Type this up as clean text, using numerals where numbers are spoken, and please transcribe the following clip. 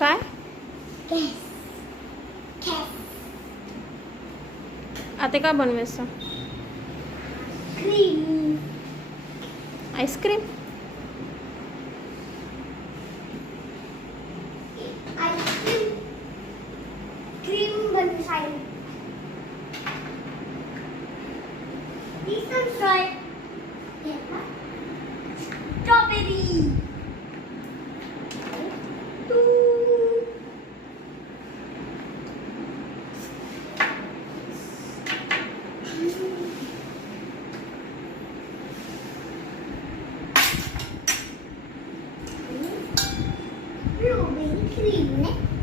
काय case case आता काय बनवायचं क्रीम आईस्क्रीम आईस्क्रीम क्रीम बनवायला This one try strawberry. Strawberry cream.